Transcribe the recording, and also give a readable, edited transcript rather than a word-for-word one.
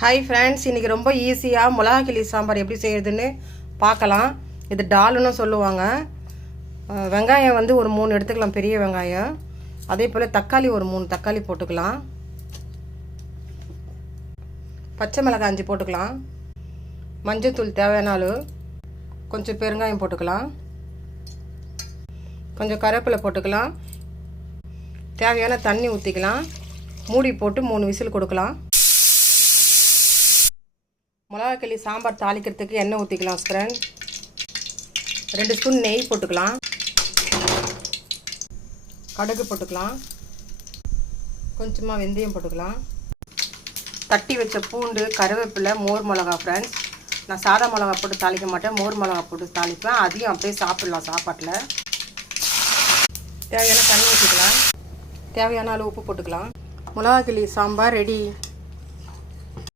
Hi friends, இன்றைக்கி ரொம்ப ஈஸியாக மிளகா கிள்ளி சாம்பார் எப்படி செய்கிறதுன்னு பார்க்கலாம். இது டால்னு சொல்லுவாங்க. வெங்காயம் வந்து ஒரு 3 எடுத்துக்கலாம், பெரிய வெங்காயம். அதே போல் தக்காளி ஒரு 3 தக்காளி போட்டுக்கலாம். பச்சை மிளகாய் 5 போட்டுக்கலாம். மஞ்சள்தூள் தேவையான அளவு, கொஞ்சம் பெருங்காயம் போட்டுக்கலாம், கொஞ்சம் கருவேப்பிலை போட்டுக்கலாம். தேவையான தண்ணி ஊற்றிக்கலாம். மூடி போட்டு 3 விசில் கொடுக்கலாம். மிளகா கிள்ளி சாம்பார் தாளிக்கிறதுக்கு எண்ணெய் ஊற்றிக்கலாம் ஃப்ரெண்ட். 2 ஸ்பூன் நெய் போட்டுக்கலாம். கடுகு போட்டுக்கலாம். கொஞ்சமாக வெந்தயம் போட்டுக்கலாம். தட்டி வச்ச பூண்டு, கருவேப்பிலை, மோர் மிளகா ஃப்ரெண்ட்ஸ். நான் சாதா மிளகா போட்டு தாளிக்க மாட்டேன், மோர் மிளகா போட்டு தாளிப்பேன். அதையும் அப்படியே சாப்பிட்லாம் சாப்பாட்டில். தேவையான தண்ணி ஊற்றிக்கலாம். தேவையான அளவு உப்பு போட்டுக்கலாம். மிளகா கிள்ளி சாம்பார் ரெடி.